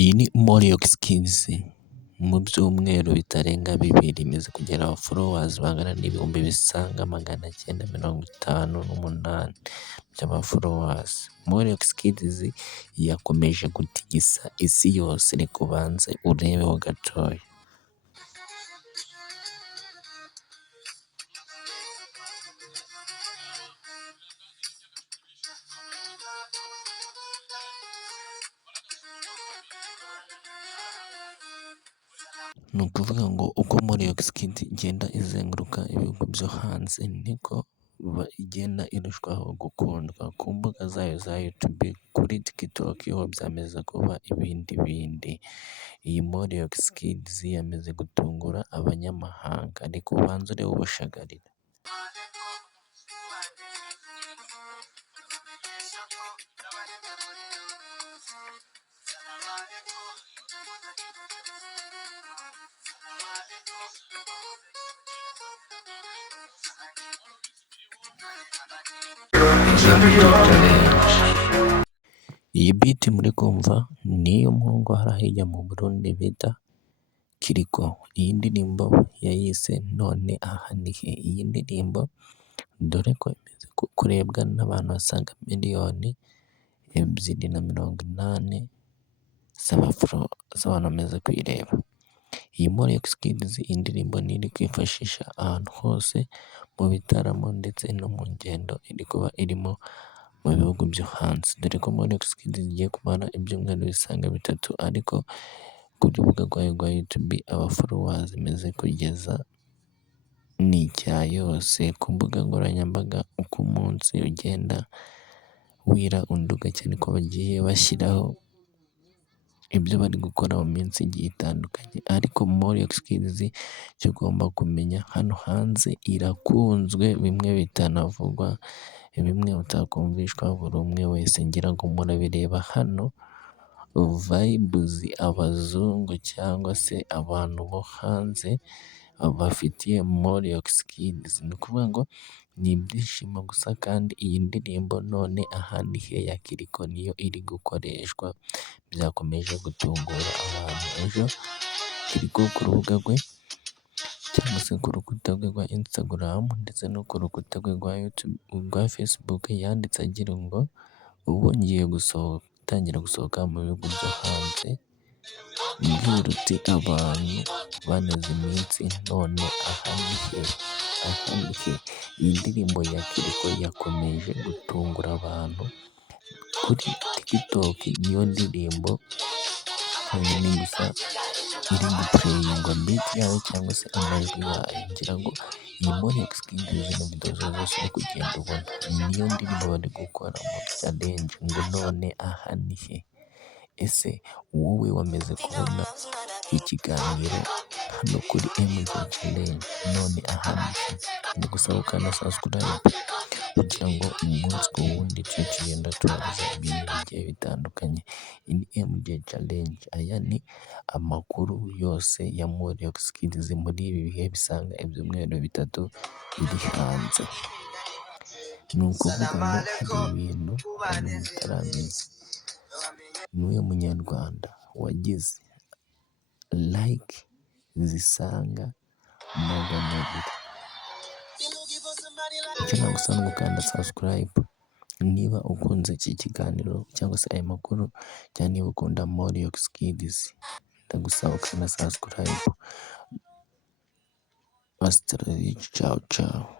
Iyi ni Moriyox Kids mu byumweru bitarenga 2 imaze kugera followers bangana n'ibihumbi bisaga 958 by'abafollowers. Moriyox Kids yakomeje gutigisa isi yose, reka ubanze urebeho gatoya. Ni ukuvuga ngo uko Moriyox Kids igenda izenguruka ibihugu byo hanze, niko igenda irushaho gukundwa ku mbuga zayo za YouTube, kuri TikTok ho byameze kuba ibindi bindi. Iyi Moriyox Kids yamaze gutungura abanyamahanga, reka ubanze urebe ubushagarira. Iyi beat muri kumva ni iy'umuhungu hariya hirya mu Burundi bita Kiriko. Iyi ndirimbo yayise None Aha Ni He. Iyi ndirimbo dore ko imaze kurebwa n'abantu basaga 280,000 z'abantu bamaze kuyireba. Iyi Moriyox Kids indirimbo ni iri kwifashisha ahantu hose mu bitaramo ndetse no mu ngendo iri kuba irimo mu bihugu byo hanze, dore ko Moriyox Kids igiye kumara ibyumweru bisaga 3, ariko ku rubuga rwayo rwa YouTube abafollowers imaze kugeza ni icya yose. Ku mbuga nkoranyambaga uko umunsi ugenda wira undi ugacya, niko bagiye bashyiraho ibyo bari gukora mu minsi igiye itandukanye, ariko Moriyox Kids icyo ugomba kumenya, hano hanze irakunzwe bimwe bitanavugwa, bimwe utakumvishwa buri umwe wese. Ngira ngo murabireba hano vibes abazungu cyangwa se abantu bo hanze bafitiye Moriyox Kids, ni ukuvuga ngo ni ibyishimo gusa. Kandi iyi ndirimbo None Aha Ni He ya Kiriko niyo iri gukoreshwa, byakomeje gutungura abantu. Ejo Kiriko ku rubuga rwe cyangwa se ku rukuta rwe rwa Instagram ndetse no ku rukuta rwe rwa YouTube rwa Facebook yanditse agira ngo ubu ngiye gutangira gusohoka mu bihugu byo hanze, mbwira uti abantu baneze iminsi, none aha ni he, aha ni he. Iyi ndirimbo ya Kiriko yakomeje gutungura abantu kuri TikTok. Niyo ndirimbo yonyine gusa iri gupureyingwa beat yayo cyangwa se amajwi yayo. Ngira ngo iyi Moriyox Kids zino video zose uri kugenda ubona niyo ndirimbo bari gukora mu challenge ngo None Aha Ni He. Ese wowe wamaze kubona ikiganiro hano kuri MJ Challenge None Aha Ni He? Ni gusaba ukanda subscribe kugira ngo umunsi ku wundi tujye tugenda tubagezaho ibintu bigiye bitandukanye. Iyi ni MJ Challenge, aya ni amakuru yose ya Moriyox Kids muri ibi bihe bisaga ibyumweru 3 biri hanze. Ni ukuvuga ngo hari ibintu mutaramenya. Niwe munyarwanda wagize like zisaga 200. Icyo nagusaba ni gukanda subscribe niba ukunze iki kiganiro cyangwa se aya makuru, cyangwa niba ukunda Moriyox Kids, ndagusaba ukanda subscribe. Hasta la vista, ciao ciao.